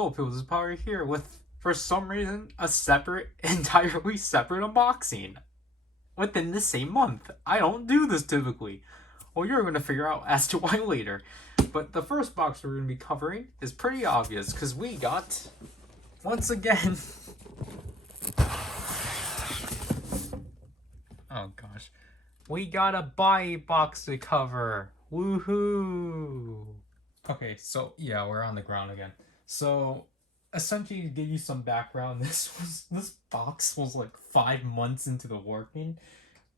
Oh, Pills is Power here with, for some reason, a entirely separate unboxing within the same month. I don't do this typically. Well, you're going to figure out as to why later. But the first box we're going to be covering is pretty obvious because we got, once again, oh gosh, we got a buy box to cover. Woohoo! Okay, so yeah, we're on the ground again. So essentially, to give you some background, this box was like 5 months into the working,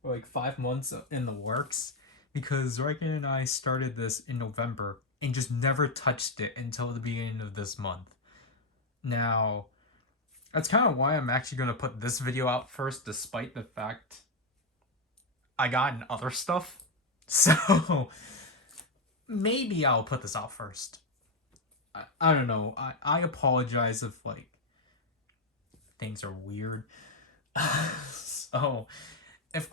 or like 5 months in the works, because Reagan and I started this in November and just never touched it until the beginning of this month. Now, that's kind of why I'm actually gonna put this video out first, despite the fact I got in other stuff. So maybe I'll put this out first. I don't know. I apologize if like things are weird. So if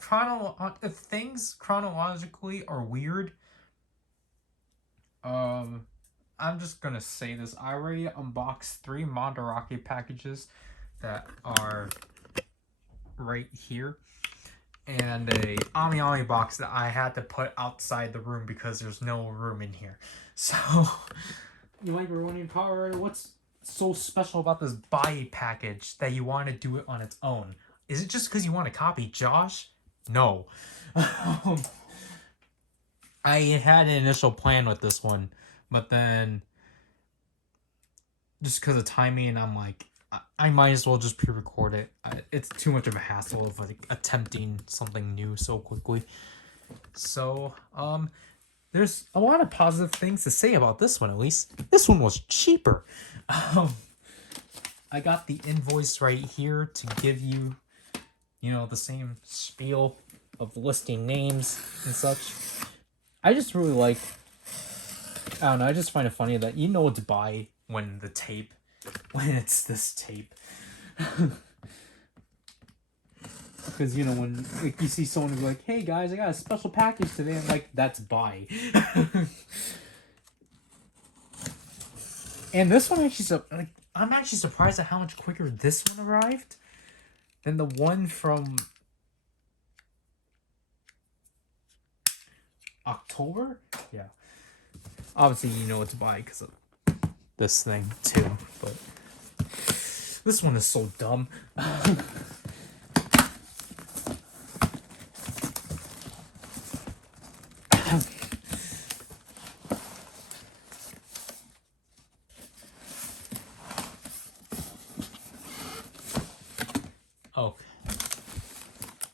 things chronologically are weird, I'm just gonna say this. I already unboxed 3 Mandarake packages that are right here, and a Ami Ami box that I had to put outside the room because there's no room in here. So you might be wondering, PowerRider, what's so special about this buy package that you want to do it on its own? Is it just because you want to copy Josh? No. I had an initial plan with this one, but then just because of timing, I'm like, I might as well just pre-record it. It's too much of a hassle of like attempting something new so quickly. So, there's a lot of positive things to say about this one, at least. This one was cheaper. I got the invoice right here to give you, the same spiel of listing names and such. I just really like, I don't know, I just find it funny that you know what to buy when it's this tape. Because, when like, you see someone who's like, hey guys, I got a special package today, I'm like, that's buy. And this one actually, I'm actually surprised at how much quicker this one arrived than the one from October? Yeah. Obviously, you know what to buy because of this thing, too. But this one is so dumb.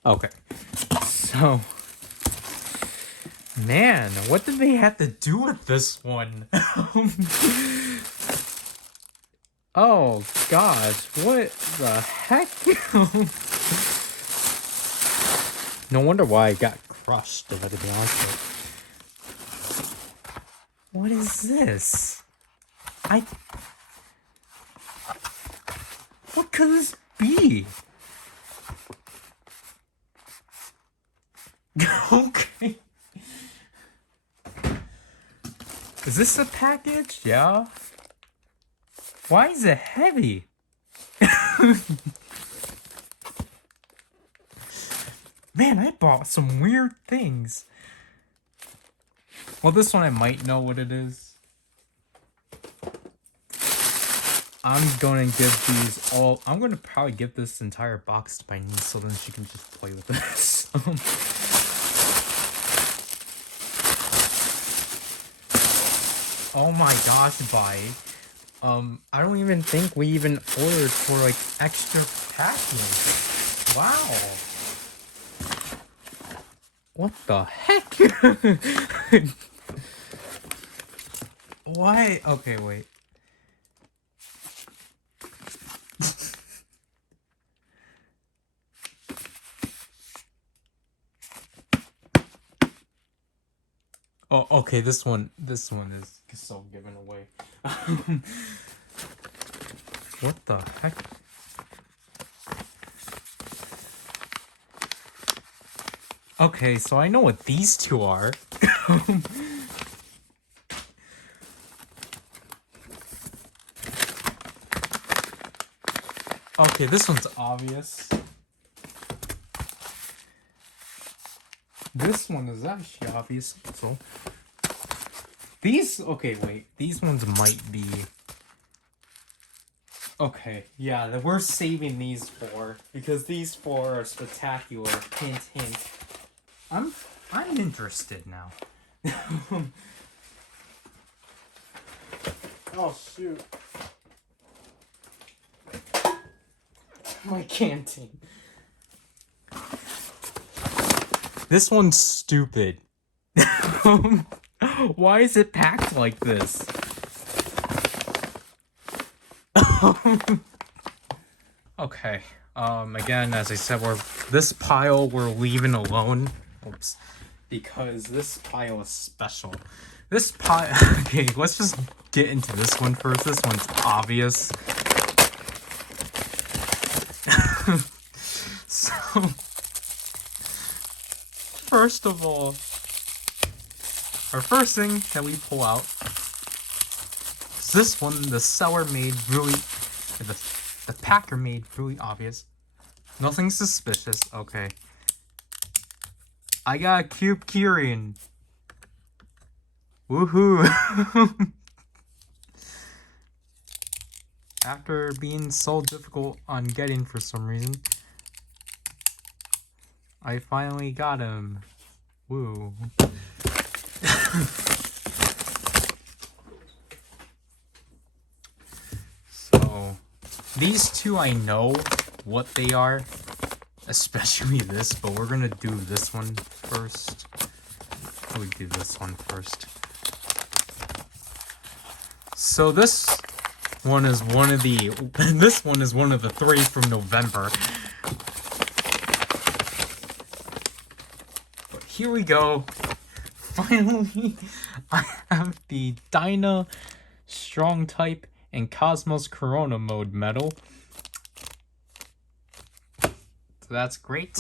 Okay. So, man, what did they have to do with this one? Oh, gosh, what the heck? No wonder why I got crushed, if I to be honest with you. What is this? What could this be? Okay. Is this a package? Yeah. Why is it heavy? Man, I bought some weird things. Well, this one I might know what it is. I'm gonna give these all. I'm gonna probably give this entire box to my niece so then she can just play with this. Oh my gosh, bye. I don't even think we even ordered for like extra packing. Wow. What the heck? Why? Okay, wait. Oh, okay, this one is so given away. What the heck? Okay, so I know what these two are. Okay, this one's obvious. This one is actually obvious. So these, okay, wait. These ones might be. Okay, yeah, we're saving these four because these four are spectacular. Hint, hint. I'm interested now. Oh shoot. My canteen. This one's stupid. Why is it packed like this? Okay. Again, as I said, this pile we're leaving alone. Oops. Because this pile is special. This pile. Okay, let's just get into this one first. This one's obvious. So, first of all, our first thing that we pull out is this one. The seller made really, the packer made really obvious. Nothing suspicious. Okay. I got a cube keyring. Woohoo! After being so difficult on getting for some reason, I finally got him. Woo. So, these two I know what they are, especially this, but we're gonna do this one first. We do this one first. So this one is one of the this one is one of the three from November. But here we go. Finally, I have the Dyna Strong Type and Cosmos Corona Mode medal. So that's great.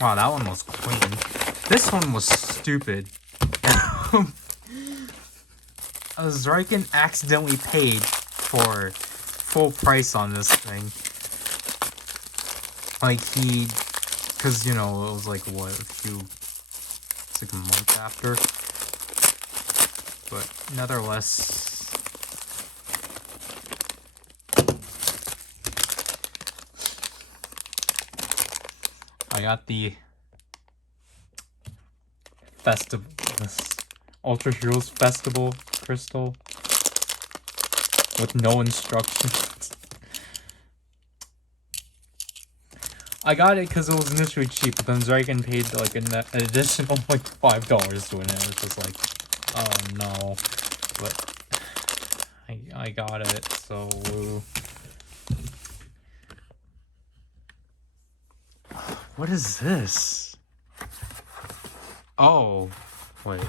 Wow, that one was clean. This one was stupid. Zrykin accidentally paid for full price on this thing. Like because you know, it was like what, it's like a month after. But nevertheless, I got the festival, this Ultra Heroes Festival crystal with no instructions. I got it because it was initially cheap, but then Zrykin paid like an additional like $5 to it, and it was just like, oh no. But I got it, so woo. What is this? Oh, wait.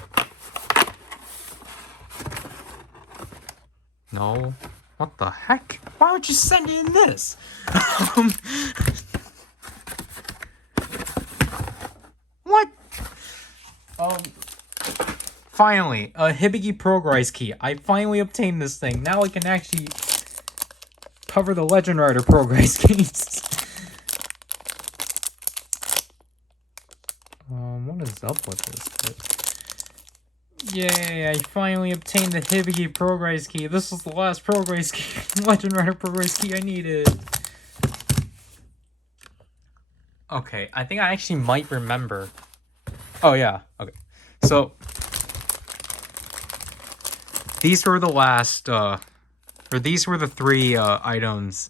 No. What the heck? Why would you send in this? What? Finally, a Hibiki Progress key. I finally obtained this thing. Now I can actually cover the Legend Rider Progress keys. What is up with this bit? Yay, I finally obtained the Hibiki Progress key. This was the last Progress key, Legend Rider Progress key I needed. Okay, I think I actually might remember. Oh yeah, okay. So, these were the last, or these were the three items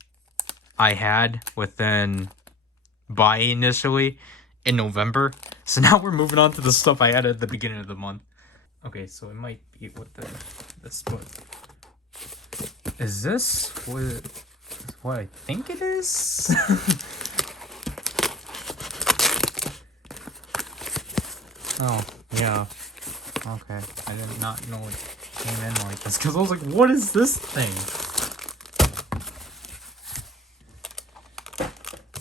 I had within buy initially in November. So now we're moving on to the stuff I had at the beginning of the month. Okay, so it might be what this what is this what I think it is? Oh, yeah. Okay, I did not know it came in like this because I was like, what is this thing?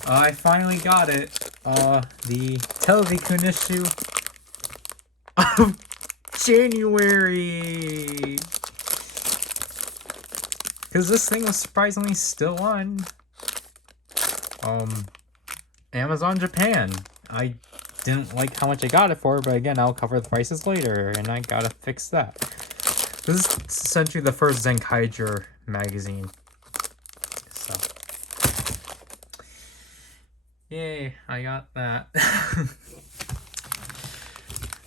I finally got it. The Televikun issue of January. Because this thing was surprisingly still on Amazon Japan. I didn't like how much I got it for, but again, I'll cover the prices later, and I gotta fix that. This is essentially the first Zenkaiger magazine. So, yay, I got that.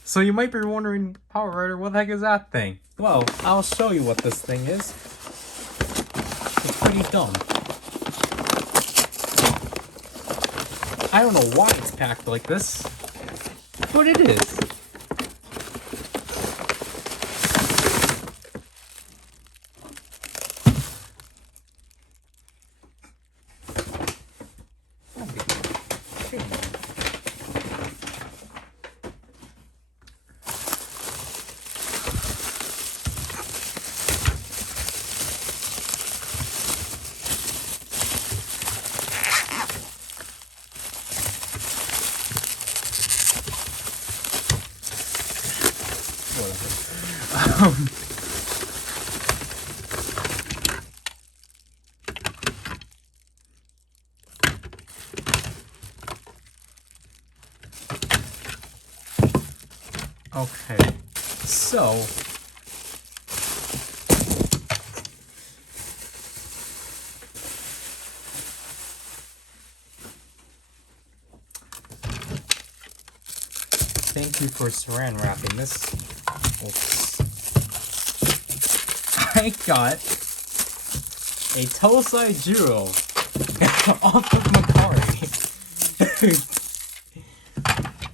So you might be wondering, PowerRider, what the heck is that thing? Well, I'll show you what this thing is. It's pretty dumb. I don't know why it's packed like this, but it is. Okay, so thank you for saran wrapping this. Oops. I got a Tosai Juro off of Macari.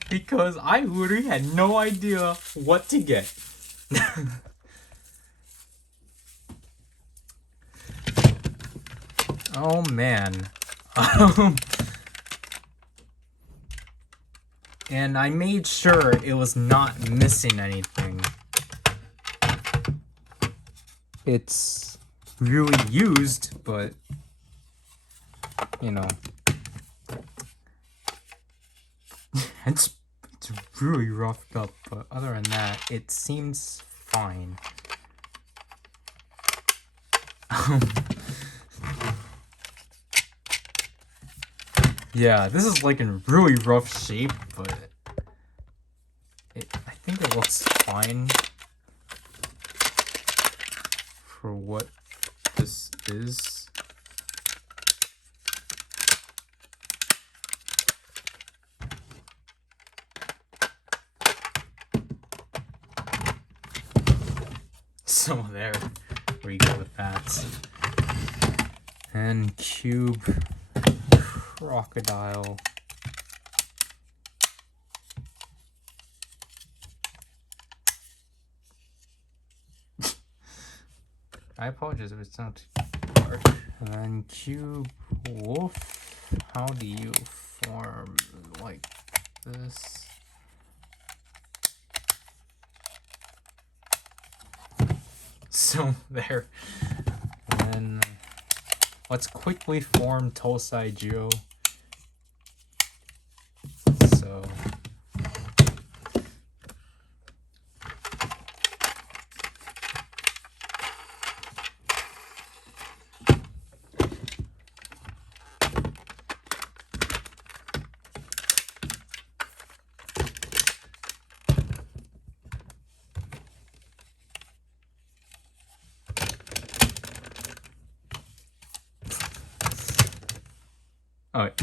Because I literally had no idea what to get. Oh man. And I made sure it was not missing anything. It's really used, but you know, it's really roughed up, but other than that, it seems fine. Yeah, this is like in really rough shape, but I think it looks fine for what this is. So there we go with that. And Cube Crocodile. I apologize if it's not too dark. And then Cube Wolf. How do you form like this? So there. And then let's quickly form Tosai Juro. So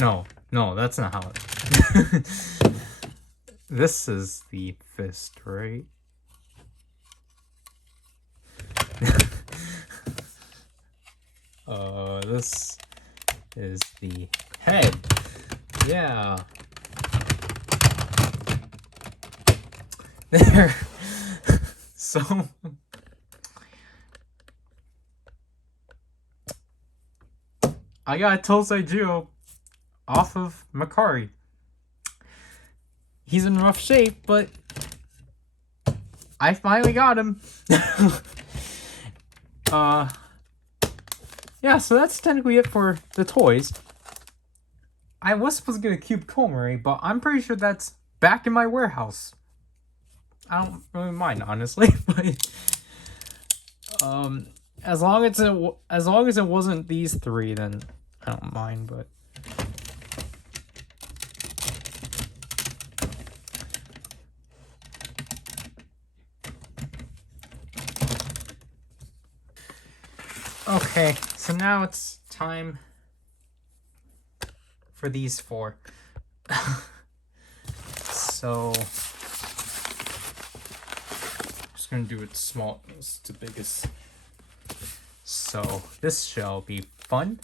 oh, no, that's not how it... This is the fist, right? This is the head. Yeah. There. So... I got Tosai Juro off of Macari. He's in rough shape, but I finally got him. Yeah, so that's technically it for the toys. I was supposed to get a Cube Komari, but I'm pretty sure that's back in my warehouse. I don't really mind, honestly, but as long as it wasn't these three, then I don't mind. But okay, so now it's time for these four. So I'm just gonna do it smallest to biggest. So this shall be fun.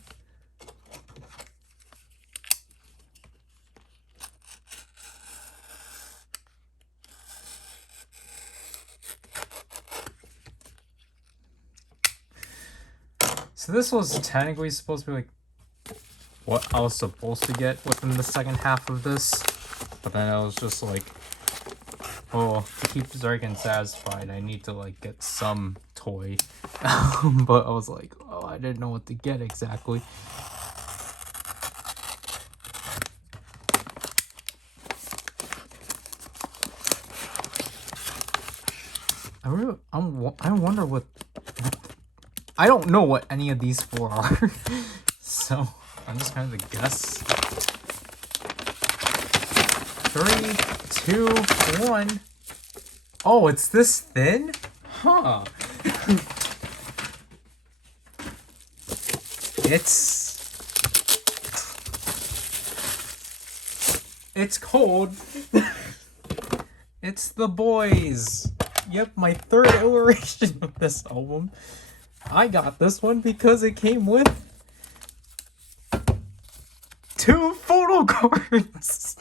So this was technically supposed to be like what I was supposed to get within the second half of this, but then I was just like, oh, to keep Zargan satisfied, I need to like get some toy. But I was like, oh, I didn't know what to get exactly. I wonder what I don't know what any of these four are. So I'm just kind of guess. 3, 2, 1. Oh, it's this thin? Huh. It's cold. It's the boys. Yep, my third iteration of this album. I got this one because it came with 2 photo cards.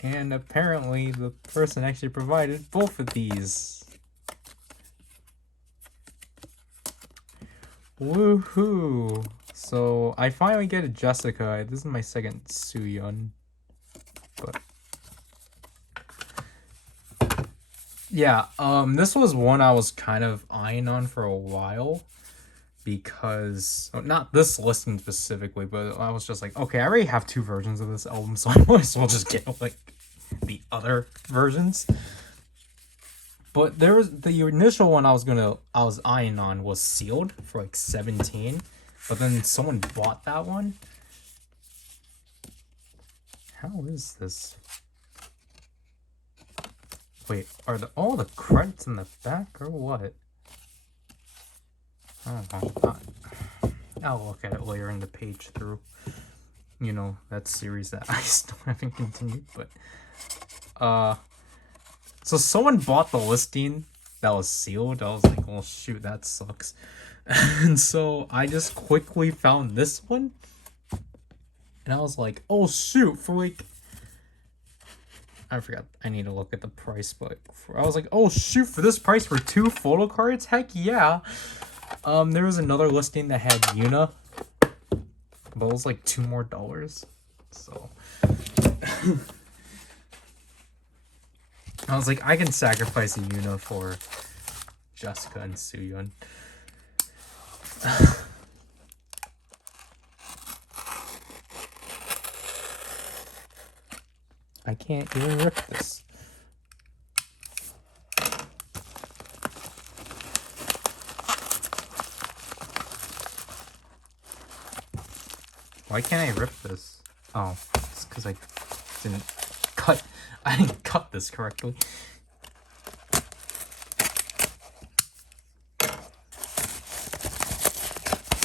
And apparently the person actually provided both of these. Woohoo! So I finally get a Jessica. This is my second Sooyeon. But yeah, this was one I was kind of eyeing on for a while. Because, not this listing specifically, but I was just like, okay, I already have 2 versions of this album, so I might as well just get, like, the other versions. But there was, the initial one I was eyeing on was sealed for, like, 17. But then someone bought that one. How is this? Wait, are all the credits in the back, or what? Oh, I'll look at it later in the page through, you know, that series that I still haven't continued, but, so someone bought the listing that was sealed. I was like, well, shoot, that sucks. And so I just quickly found this one, and I was like, oh, shoot, for like, I forgot, I need to look at the price, but I was like, oh, shoot, for this price for 2 photo cards? Heck yeah. There was another listing that had Yuna, but it was like $2 more. So I was like, I can sacrifice a Yuna for Jessica and Sooyeon. I can't even rip this. Why can't I rip this? Oh, it's because I didn't cut this correctly.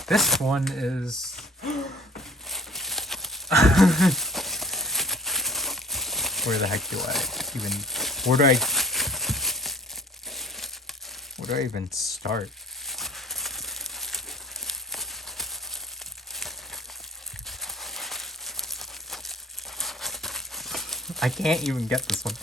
This one is where the heck do I even start? I can't even get this one.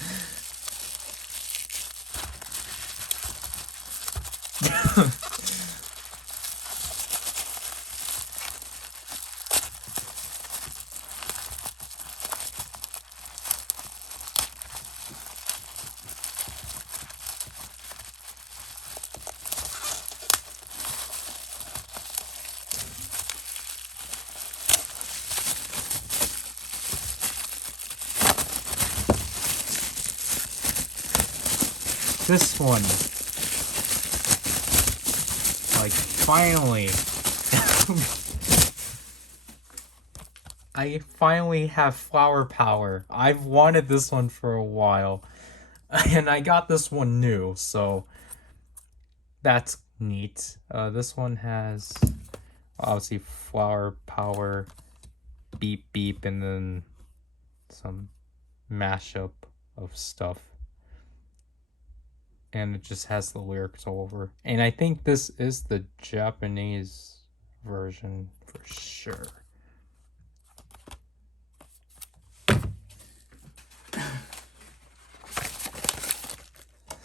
This one. like, finally. I finally have flower power. I've wanted this one for a while. And I got this one new, so that's neat. This one has obviously flower power, beep beep, and then some mashup of stuff. And it just has the lyrics all over. And I think this is the Japanese version for sure.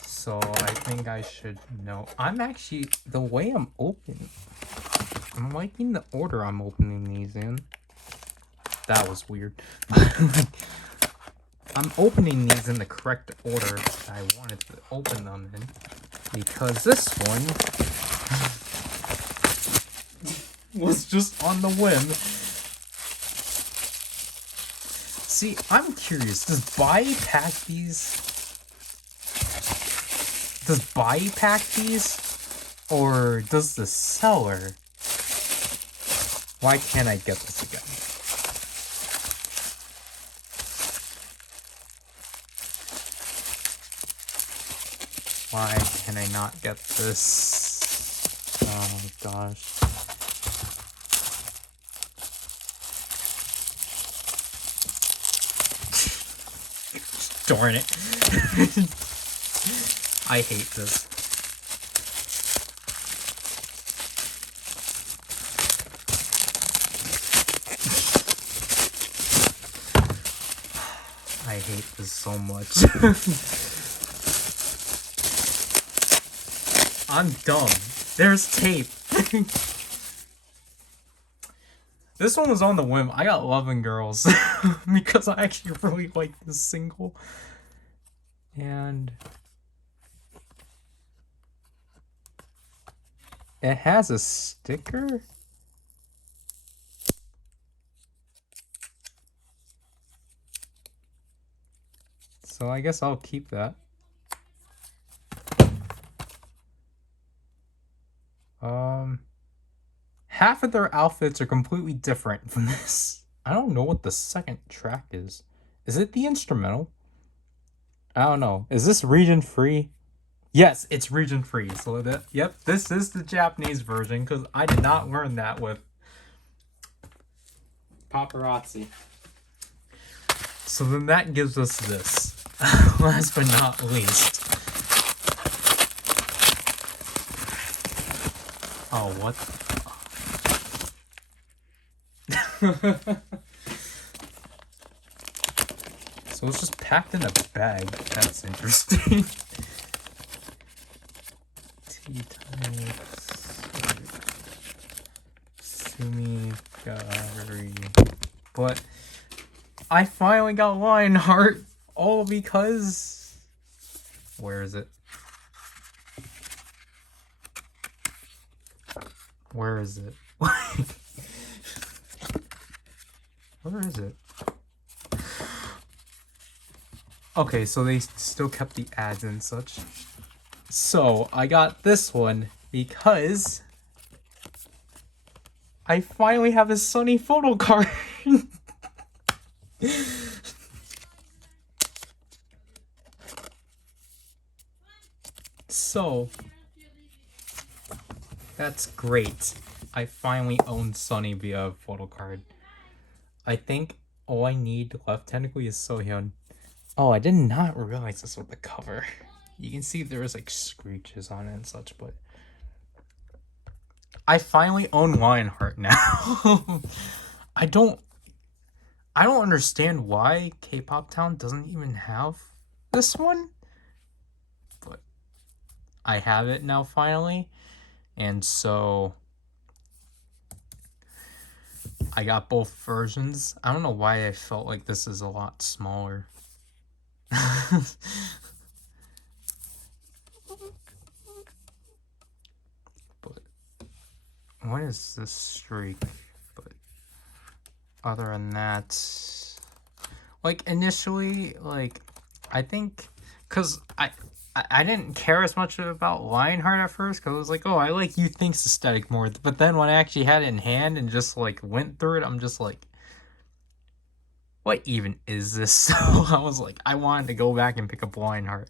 So I think I should know. I'm actually, the way I'm opening, I'm liking the order I'm opening these in. That was weird. I'm opening these in the correct order that I wanted to open them in. Because this one was just on the whim. See, I'm curious, does Bai pack these? Does Bai pack these? Or does the seller? Why can't I get this again? Why can I not get this? Oh gosh. Darn it. I hate this. I hate this so much. I'm dumb. There's tape. This one was on the whim. I got Love and Girls because I actually really like this single. And it has a sticker? So I guess I'll keep that. Half of their outfits are completely different from this. I don't know what the second track is. Is it the instrumental? I don't know. Is this region free? Yes, it's region free. So that, yep, this is the Japanese version because I did not learn that with paparazzi. So then that gives us this. Last but not least. Oh, what? So it's just packed in a bag. That's interesting. Sumigari. But I finally got Lionheart. All because... Where is it? Where is it? Where is it? Okay, so they still kept the ads and such. So, I got this one because I finally have a Sunny photo card. So, that's great. I finally own Sunny via photo card. I think all I need left technically is Sohyun. Oh, I did not realize this was the cover. You can see there's like screeches on it and such, but I finally own Lionheart now. I don't understand why K-Pop Town doesn't even have this one, but I have it now finally, and so I got both versions. I don't know why I felt like this is a lot smaller. But what is this streak? But other than that, like initially, like I think, cause I didn't care as much about Lionheart at first because I was like, oh, I like You Think's aesthetic more. But then when I actually had it in hand and just like went through it, I'm just like, what even is this? So I was like, I wanted to go back and pick up Lionheart.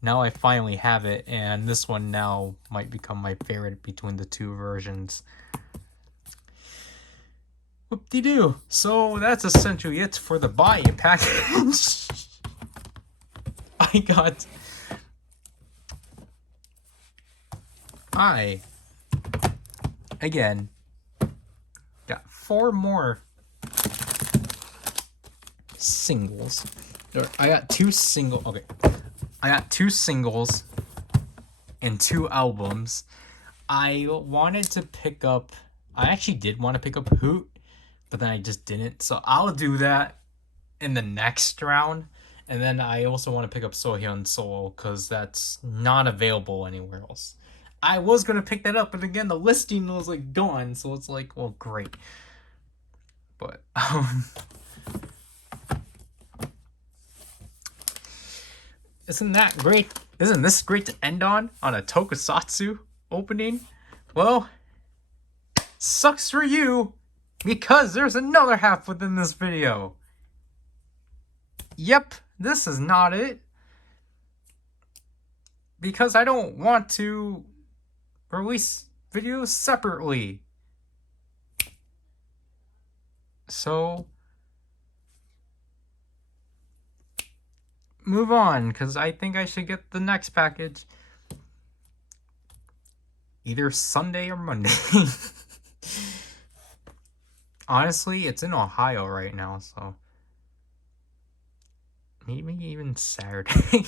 Now I finally have it, and this one now might become my favorite between the two versions. Whoop-de-doo. So that's essentially it for the buy package. I again got 4 more singles. I got 2 singles and 2 albums. I actually did want to pick up Hoot, but then I just didn't. So I'll do that in the next round. And then I also want to pick up Sohyun Solo because that's not available anywhere else. I was going to pick that up, but again, the listing was like gone. So it's like, well, great. But, isn't that great? Isn't this great to end on a tokusatsu opening? Well, sucks for you, because there's another half within this video. Yep, this is not it. Because I don't want to release videos separately. So, move on, because I think I should get the next package either Sunday or Monday. Honestly, it's in Ohio right now, so maybe even Saturday.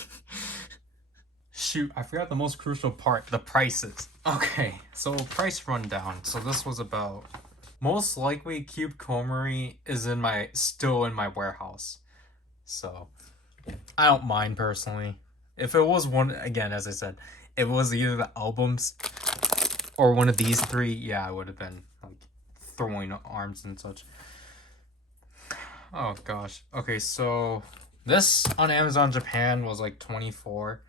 Shoot, I forgot the most crucial part, the prices. Okay, so price rundown. So this was about, most likely Cube Komery is still in my warehouse. So I don't mind personally. If it was one, again, as I said, if it was either the albums or one of these 3, yeah, I would have been like throwing arms and such. Oh gosh. Okay, so this on Amazon Japan was like 24,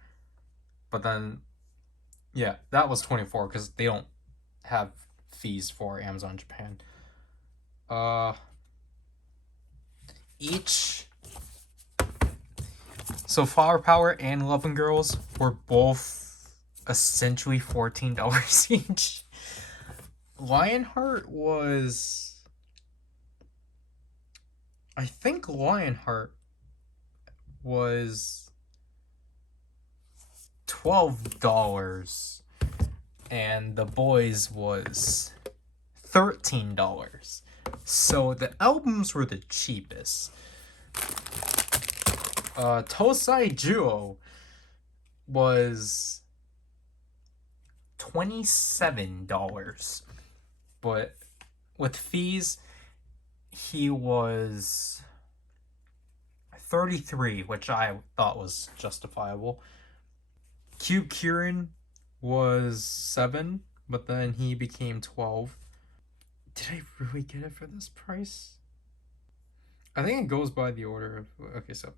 but then yeah, that was 24 because they don't have fees for Amazon Japan. Each, so Flower Power and Love and Girls were both essentially $14 each. Lionheart was, I think Lionheart was $12 and The Boys was $13. So the albums were the cheapest. Tosai Duo was $27, but with fees he was $33, which I thought was justifiable. Cube Kieran was $7, but then he became $12. Did I really get it for this price? I think it goes by the order of, okay, so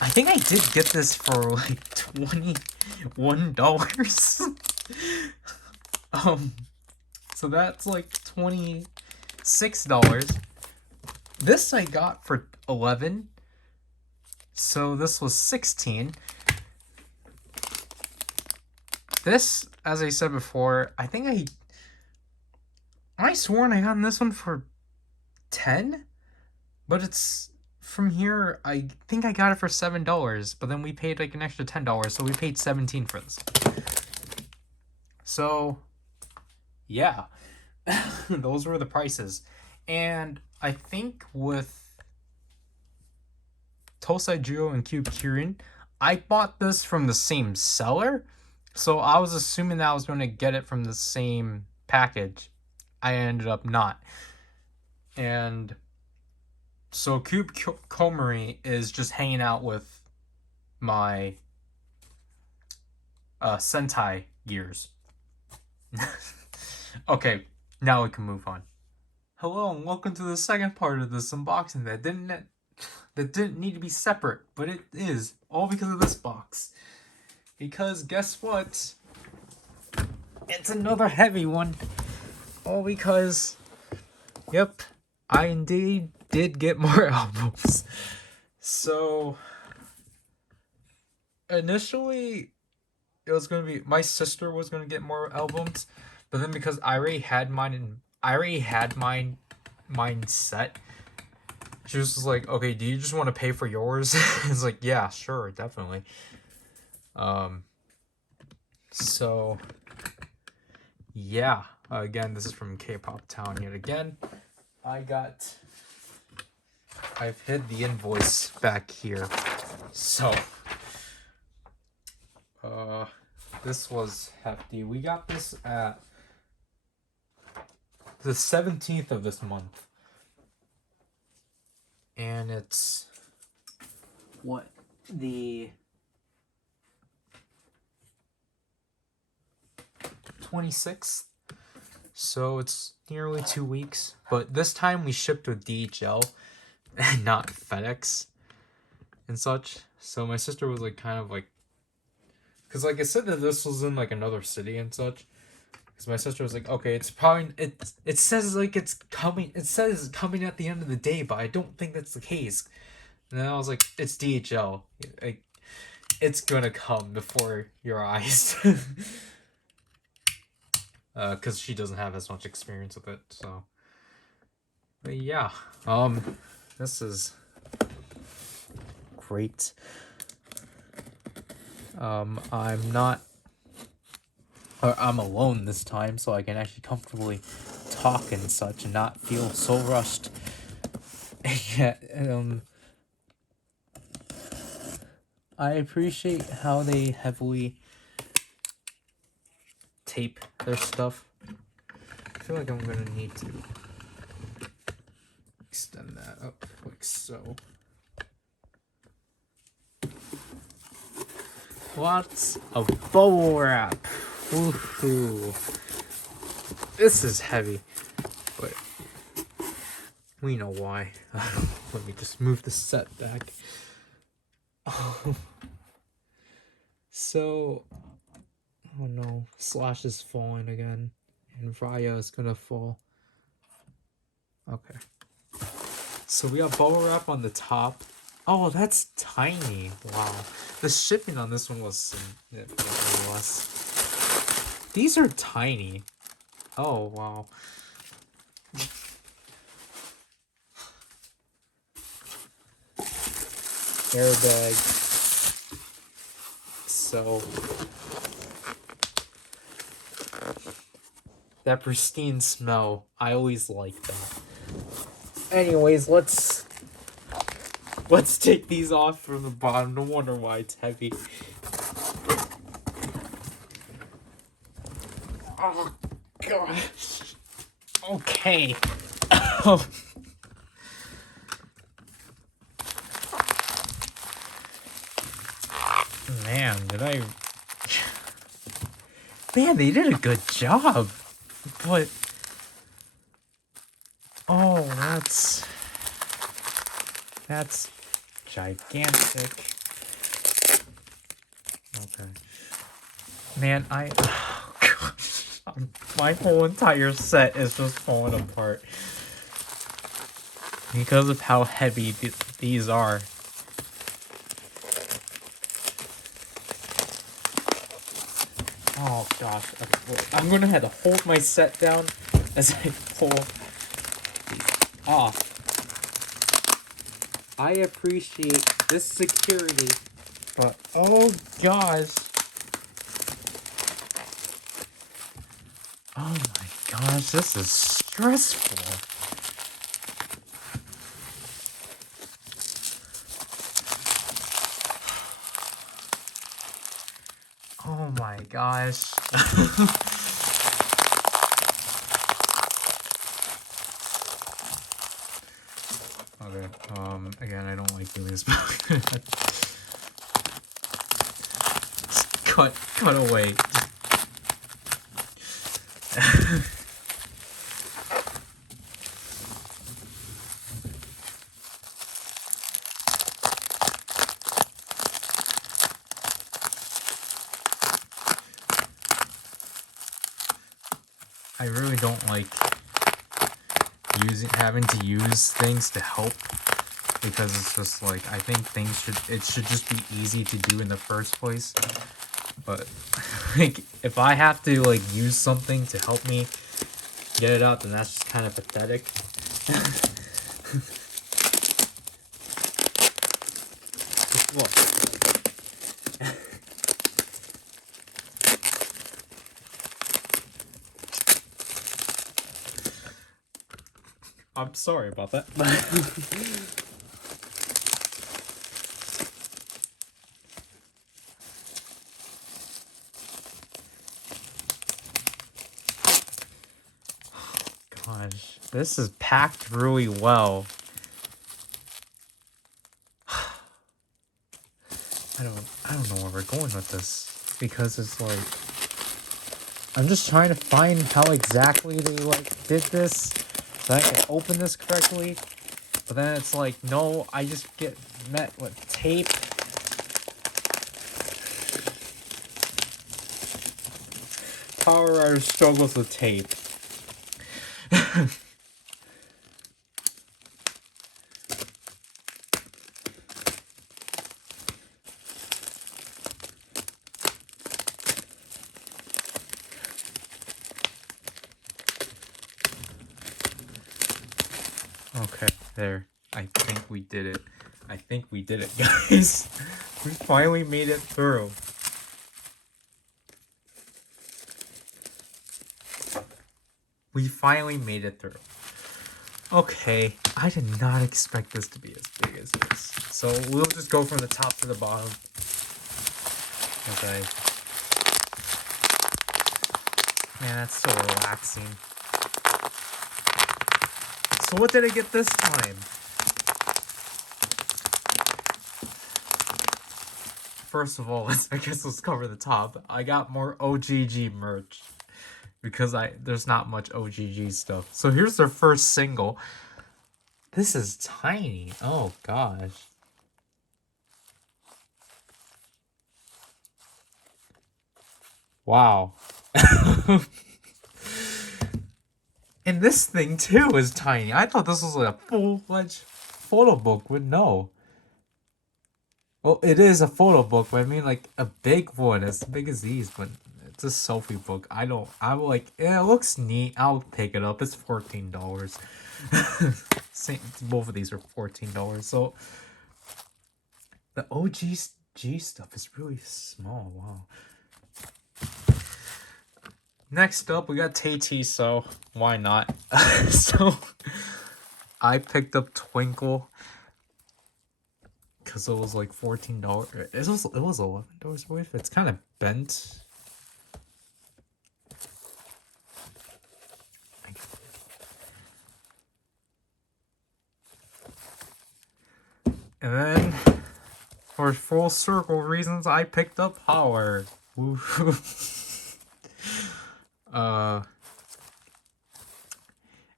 I think I did get this for like $21. So that's like $26. This I got for $11. So this was $16. This, as I said before, I think I sworn I got this one for $10, but it's from here. I think I got it for $7, but then we paid like an extra $10, so we paid $17 for this. So, yeah, those were the prices, and I think with Tosai Juo and Cube Kieran, I bought this from the same seller, so I was assuming that I was going to get it from the same package. I ended up not. And so Cube Komery is just hanging out with my Sentai gears. Okay, now we can move on. Hello and welcome to the second part of this unboxing that didn't need to be separate, but it is all because of this box. Because guess what? It's another heavy one. All because, yep, I indeed did get more albums. So, initially, it was gonna be my sister was gonna get more albums, but then because I already had mine set, she was just like, okay, do you just want to pay for yours? It's like, yeah, sure, definitely. So yeah, again, this is from K-Pop Town yet again. I've hid the invoice back here. So this was hefty. We got this at the 17th of this month. And it's the 26th. So it's nearly 2 weeks. But this time we shipped with DHL and not FedEx and such. So my sister was like kind of like, because like I said that this was in like another city and such. Because my sister was like, okay, it's probably it says like it's coming. It says it's coming at the end of the day, but I don't think that's the case. And then I was like, it's DHL. Like, it's gonna come before your eyes. Because she doesn't have as much experience with it. So, but yeah, this is great. I'm alone this time, so I can actually comfortably talk and such and not feel so rushed. Yeah, I appreciate how they heavily tape their stuff. I feel like I'm gonna need to extend that up like so. Lots of bubble wrap. Woohoo. This is heavy, but we know why. Let me just move the set back. So, oh no, Slash is falling again, and Raya is gonna fall. Okay. So we got bubble wrap on the top. Oh, that's tiny. Wow. The shipping on this one was significantly less. These are tiny. Oh, wow. Airbag. So that pristine smell, I always like that. Anyways, let's take these off from the bottom. No wonder why it's heavy. Oh gosh. Okay. Man, Man, they did a good job. But oh, that's gigantic. Okay. Man, oh gosh, my whole entire set is just falling apart because of how heavy these are. Oh gosh, I'm gonna have to hold my set down as I pull these off. I appreciate this security, but oh gosh. Oh my gosh, this is stressful. Oh my gosh. Okay, again, I don't like doing this. Just cut away. I really don't like having to use things to help, because it's just like, I think it should just be easy to do in the first place. But like, if I have to like use something to help me get it out, then that's just kind of pathetic. Just look. I'm sorry about that. Gosh, this is packed really well. I don't know where we're going with this, because it's like, I'm just trying to find how exactly they like did this so I can open this correctly. But then it's like, no, I just get met with tape. PowerRider struggles with tape. Okay, there. I think we did it. I think we did it, guys. We finally made it through. We finally made it through. Okay, I did not expect this to be as big as this. So we'll just go from the top to the bottom. Okay. Man, that's so relaxing. So what did I get this time? First of all, I guess let's cover the top. I got more OGG merch, because there's not much OGG stuff. So here's their first single. This is tiny. Oh gosh. Wow. And this thing too is tiny. I thought this was like a full-fledged photo book, but no. Well, it is a photo book, but I mean like a big one, as big as these, but it's a selfie book. I'm like, yeah, it looks neat. I'll pick it up. It's $14. Both of these are $14. So the OG stuff is really small. Wow. Next up, we got Tay-T, so why not? So I picked up Twinkle because it was like $14. It was $11 worth. It's kind of bent. And then, for full circle reasons, I picked up Power.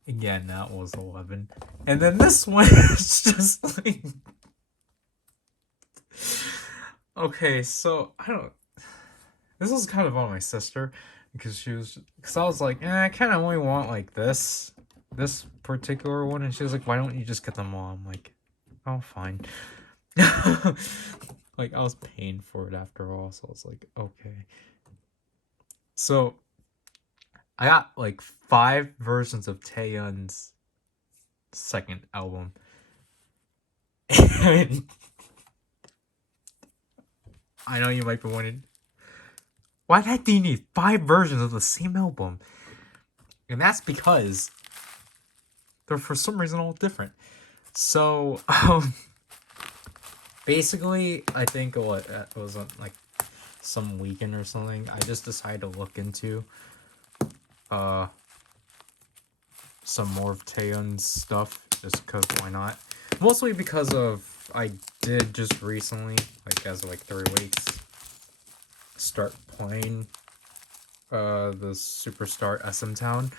Again, that was 11. And then this one is just like... Okay, so, this was kind of on my sister, because I was like, I kind of only want, like, this particular one, and she was like, why don't you just get them all? I'm like, oh, fine. Like, I was paying for it after all, so I was like, okay. So, I got like 5 versions of Taeyeon's second album. And I know you might be wondering, why the heck do you need 5 versions of the same album? And that's because they're for some reason all different. So, basically, I think it was like some weekend or something, I just decided to look into some more of Taeyeon's stuff, just because why not? Mostly because I did just recently, like as of like 3 weeks, start playing the Superstar SM Town.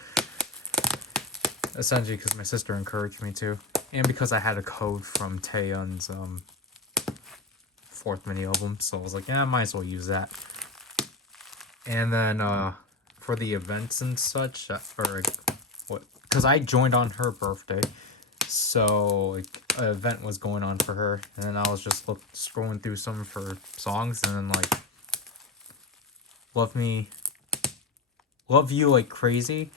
Essentially because my sister encouraged me to, and because I had a code from Taeyeon's 4th mini album, so I was like, yeah, I might as well use that. And then for the events and such, or what? Because I joined on her birthday, so like an event was going on for her, and then I was just scrolling through some of her songs, and then like Love You Like Crazy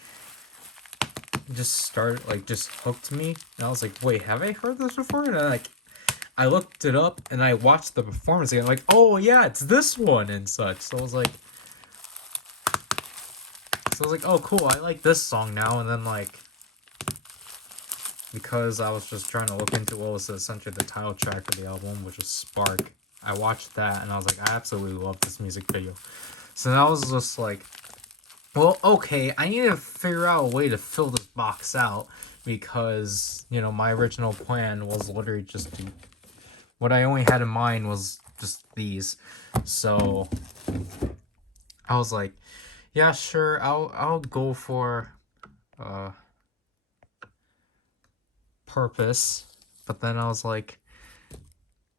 just hooked me, and I was like, wait, have I heard this before? And I looked it up and I watched the performance again, like, oh yeah, it's this one and such. So I was like, oh cool, I like this song now. And then like, because I was just trying to look into what was essentially the title track of the album, which was Spark, I watched that and I was like, I absolutely love this music video. So then I was just like, well, okay, I need to figure out a way to fill this box out, because, you know, my original plan was literally just to, what I only had in mind was just these. So I was like, yeah, sure, I'll go for Purpose. But then I was like,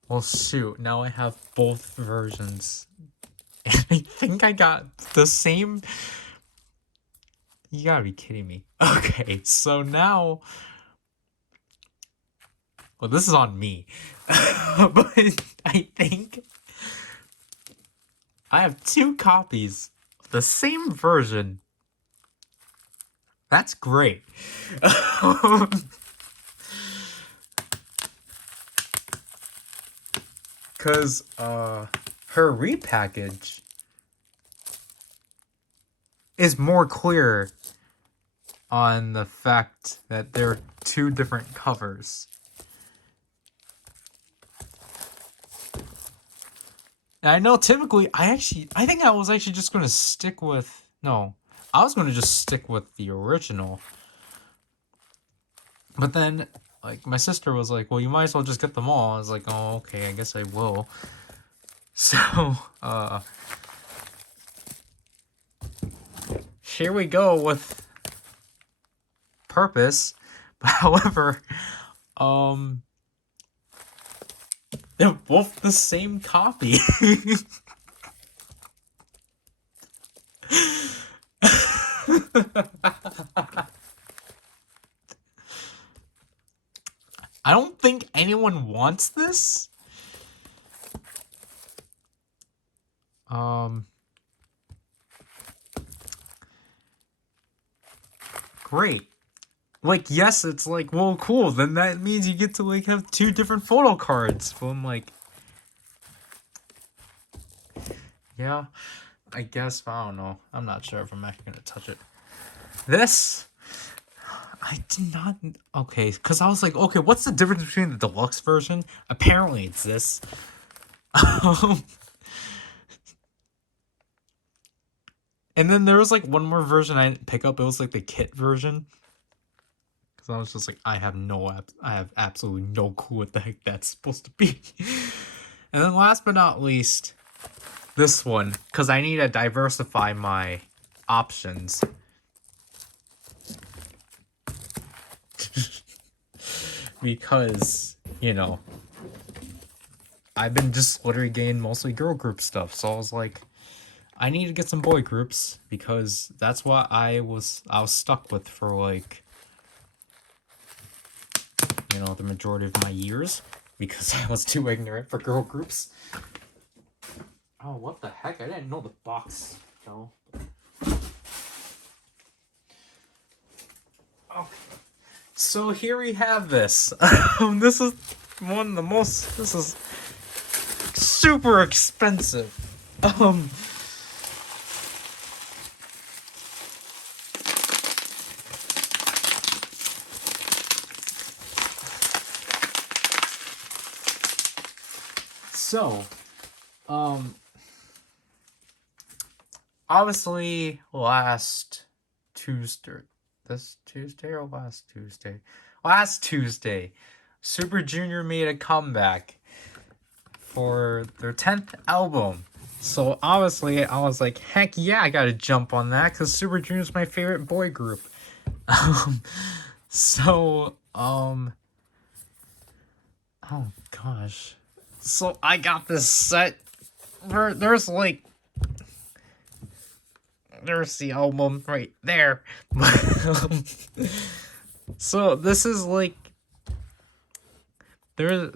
well, shoot, now I have both versions. And I think I got the same. You gotta be kidding me. Okay, so now, well, this is on me. But I think I have 2 copies of the same version. That's great. Because her repackage is more clear on the fact that there are 2 different covers. And I know typically, I think I was actually just going to stick with, no, I was going to just stick with the original. But then, like, my sister was like, well, you might as well just get them all. I was like, oh, okay, I guess I will. So, here we go with Purpose. But however, they're both the same copy. I don't think anyone wants this. Great. Like, yes, it's like, well, cool. Then that means you get to like have 2 different photo cards. But I'm like, yeah, I guess. I don't know. I'm not sure if I'm actually gonna touch it. This, I did not. Okay, because I was like, okay, what's the difference between the deluxe version? Apparently, it's this. And then there was like one more version I didn't pick up. It was like the kit version. Because I was just like, I have absolutely no clue what the heck that's supposed to be. And then last but not least, this one, because I need to diversify my options. Because, you know, I've been just literally getting mostly girl group stuff. So I was like, I need to get some boy groups, because that's what I was stuck with for like, you know, the majority of my years, because I was too ignorant for girl groups. Oh, what the heck? I didn't know the box fell. Okay. So here we have this. This is one of the most, this is super expensive. So, obviously last Tuesday, this Tuesday or last Tuesday? Last Tuesday, Super Junior made a comeback for their 10th album. So obviously I was like, heck yeah, I gotta jump on that, because Super Junior is my favorite boy group. Oh gosh. So I got this set. There's like there's the album right there. So this is like there's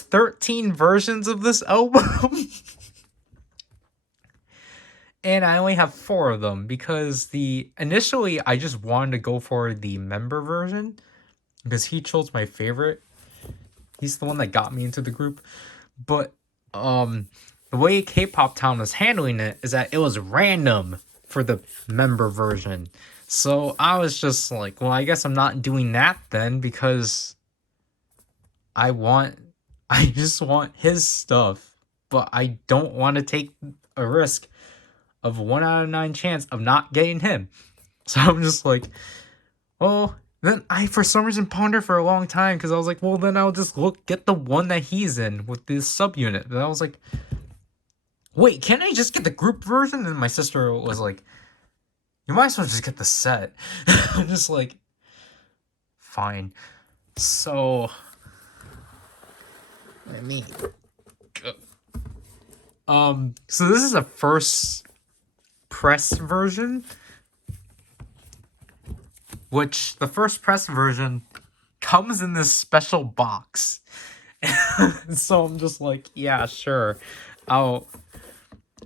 13 versions of this album. And I only have 4 of them because initially I just wanted to go for the member version because Heechul's my favorite. He's the one that got me into the group. But the way K-Pop Town was handling it is that it was random for the member version. So I was just like, well, I guess I'm not doing that then because I just want his stuff, but I don't want to take a risk of 1 out of 9 chance of not getting him. So I'm just like, well, then I for some reason pondered for a long time because I was like, well, then I'll just get the one that he's in with this subunit. And I was like, wait, can't I just get the group version? And my sister was like, you might as well just get the set. I'm just like, fine. So let me so this is a first press version, which the first press version comes in this special box. So I'm just like, yeah, sure, I'll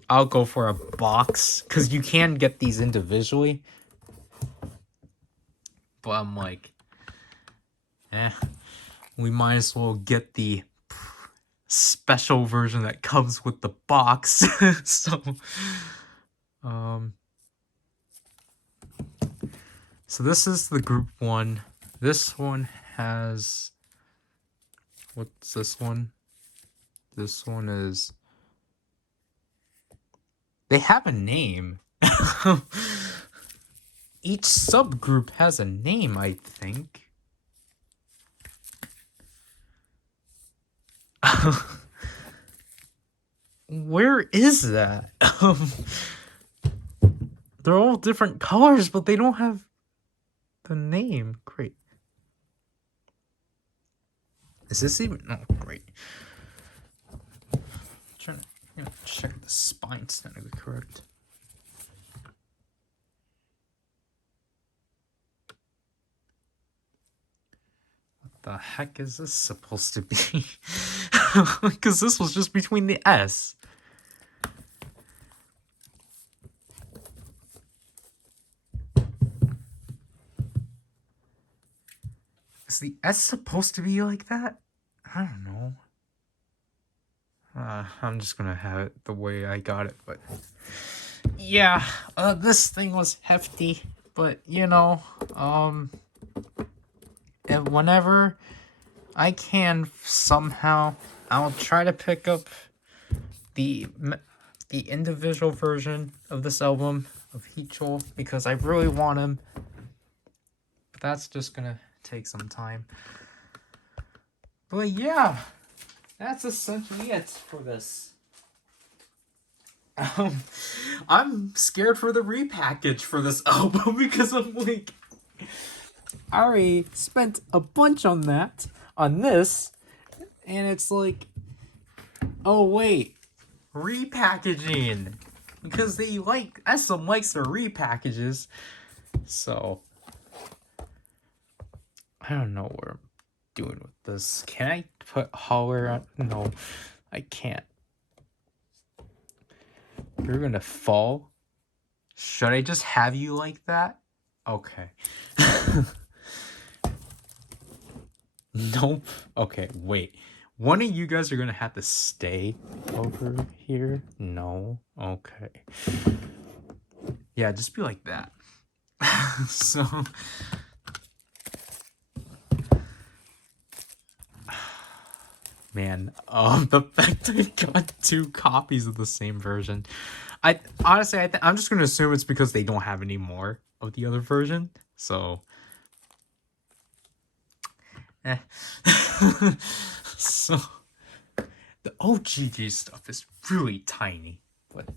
go for a box because you can get these individually, but I'm like, we might as well get the special version that comes with the box. So this is the group one. This one has, what's this one? This one is, they have a name. Each subgroup has a name, I think. Where is that? They're all different colors, but they don't have the name. Great. Is this even? Oh, great. I'm trying to check the spine's technically correct. What the heck is this supposed to be? Because this was just between the S. Is the S supposed to be like that? I don't know. I'm just gonna have it the way I got it, but yeah, this thing was hefty, but you know, and whenever I can somehow, I'll try to pick up the individual version of this album of Heechul because I really want him, but that's just gonna take some time. But yeah, that's essentially it for this. I'm scared for the repackage for this album because I'm like, I already spent a bunch on this, and it's like, oh wait, repackaging, because they like, SM likes their repackages, so I don't know what I'm doing with this. Can I put holler on? No, I can't. You're gonna fall? Should I just have you like that? Okay. Nope. Okay, wait. One of you guys are gonna have to stay over here? No? Okay. Yeah, just be like that. So... Man, the fact I got 2 copies of the same version. Honestly, I'm just gonna assume it's because they don't have any more of the other version. So, so the OGG stuff is really tiny, but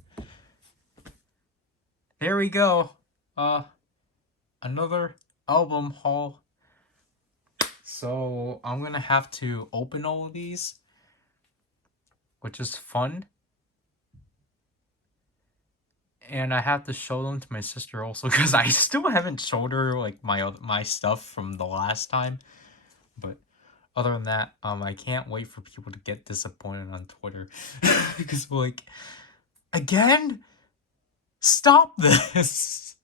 there we go. Another album haul. So I'm gonna have to open all of these, which is fun. and I have to show them to my sister also because I still haven't showed her like my stuff from the last time. But other than that, I can't wait for people to get disappointed on Twitter because like, again, stop this.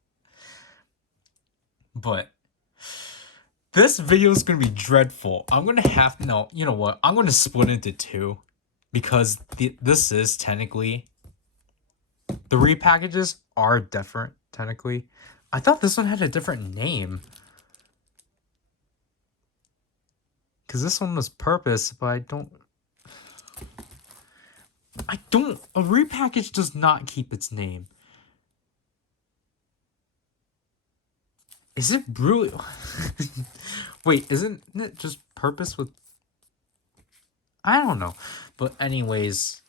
But this video is gonna be dreadful. I'm gonna have no. You know what? I'm gonna split into two because this is technically. The repackages are different, technically. I thought this one had a different name. Because this one was Purpose, but I don't... A repackage does not keep its name. Is it really... Wait, isn't it just Purpose with... I don't know. But anyways...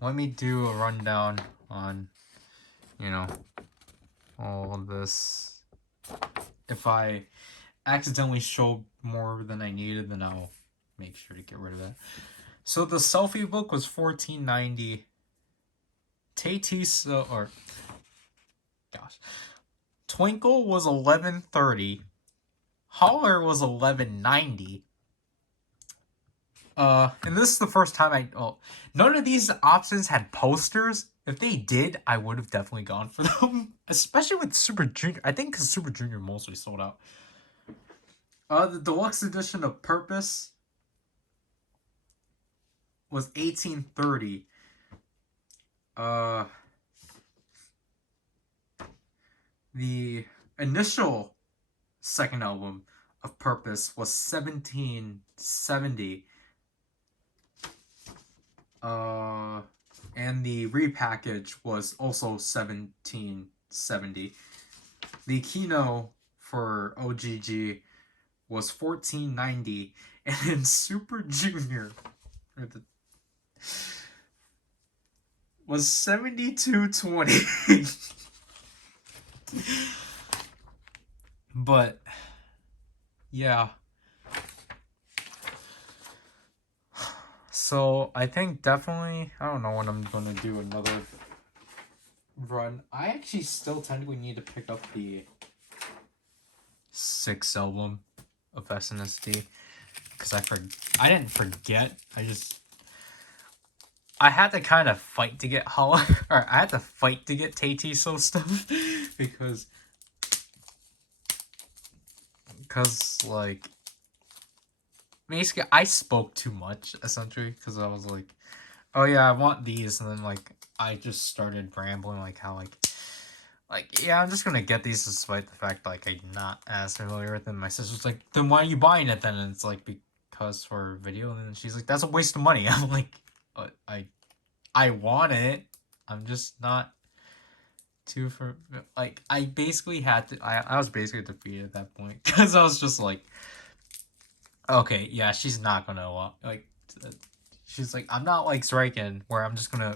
Let me do a rundown on, you know, all of this. If I accidentally showed more than I needed, then I'll make sure to get rid of that. So the selfie book was $14.90. Twinkle was $11.30. Holler was $11.90. And this is the first time none of these options had posters. If they did, I would have definitely gone for them. Especially with Super Junior. I think because Super Junior mostly sold out. The deluxe edition of Purpose was $18.30. The initial second album of Purpose was $17.70. And the repackage was also $17.70. The Kino for OGG was $14.90, and then Super Junior was $72.20. But yeah. So I think definitely, I don't know when I'm gonna do another run. I actually still technically need to pick up the 6th album of SNSD because I didn't forget. I had to kind of fight to get Hollow, or I had to fight to get Tay-T-So stuff because like basically I spoke too much essentially because I was like, oh yeah, I want these, and then like I just started rambling like how like yeah, I'm just gonna get these despite the fact like I'm not as familiar with them. My sister's like, then why are you buying it then? And it's like because for video, and then she's like, that's a waste of money. I'm like, but I want it. I'm just not too for like I basically had to. I was basically defeated at that point because I was just like, okay, yeah, she's not gonna like. She's like, I'm not like Striken where I'm just gonna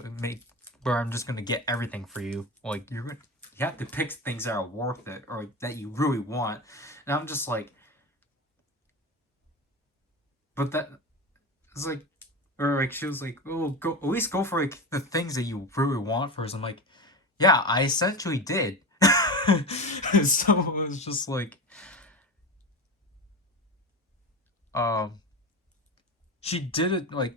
get everything for you. Like you have to pick things that are worth it or like, that you really want. And I'm just like, but that it's like, or like she was like, oh, go at least go for like the things that you really want first. I'm like, yeah, I essentially did. So it was just like, she did it like,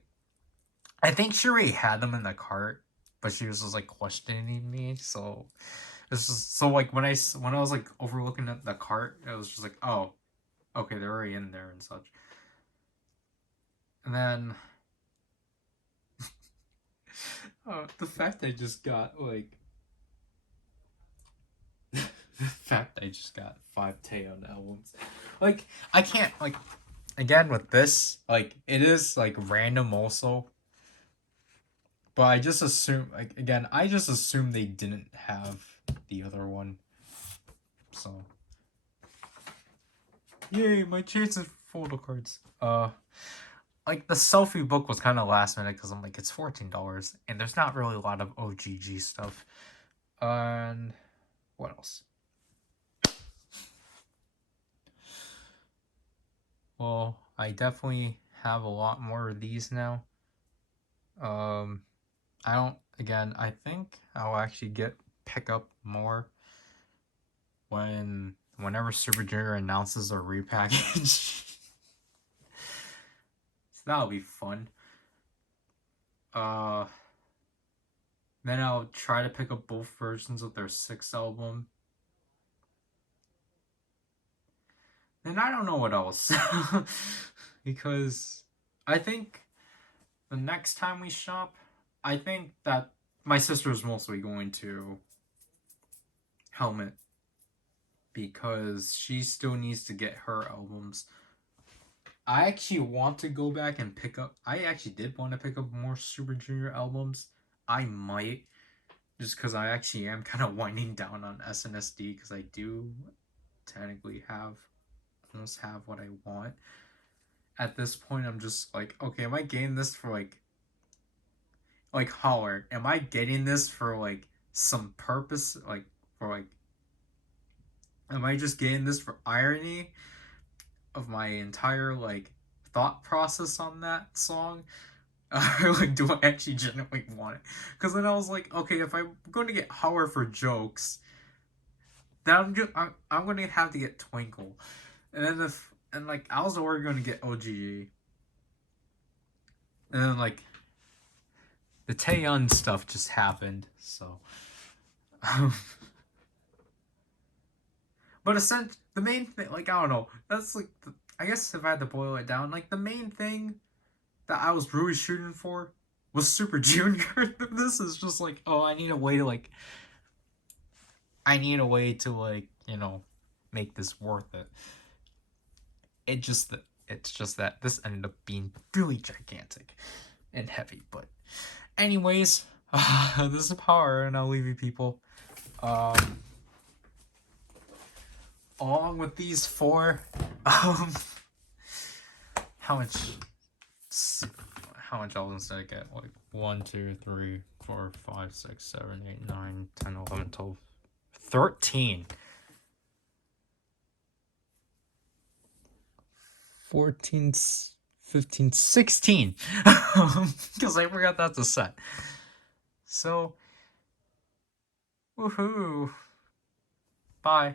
I think she already had them in the cart, but she was just like questioning me. So it's just so like when I was like overlooking at the cart, it was just like, oh, okay, they're already in there and such. And then the fact I just got like the fact I just got 5 Taeyeon albums, like I can't like again with this like it is like random also. But I just assume, like, again, I just assumed they didn't have the other one. So. Yay, my chance of photo cards. Like, the selfie book was kind of last minute because I'm like, it's $14. And there's not really a lot of OGG stuff. And what else? Well, I definitely have a lot more of these now. I don't, again, I think I'll actually pick up more whenever Super Junior announces a repackage. So that'll be fun. Uh, then I'll try to pick up both versions of their sixth album. And I don't know what else. Because I think the next time we shop, I think that my sister's mostly going to Helmet because she still needs to get her albums. I actually want to go back and pick up. I actually did want to pick up more Super Junior albums. I might, just because I actually am kind of winding down on SNSD because I do technically almost have what I want. At this point, I'm just like, okay, am I getting this for like Holler? Am I getting this for like some purpose? Like for like, am I just getting this for irony of my entire like thought process on that song? Like, do I actually genuinely want it? Because then I was like, okay, if I'm going to get Holler for jokes, then I'm going to have to get Twinkle, and then like I was already going to get OGE, and then like the Taeyun stuff just happened, so. But essentially, the main thing, like I don't know, that's like I guess if I had to boil it down, like the main thing that I was really shooting for was Super Junior. This is just like, oh, I need a way to make this worth it. It's just that this ended up being really gigantic and heavy. But anyways, this is Power, and I'll leave you people. Along with these four, how much albums did I get? Like 1, 2, 3, 4, 5, 6, 7, 8, 9, 10, 11, 12, 13. 14, 15, 16. Because I forgot that's a set. So, woohoo. Bye.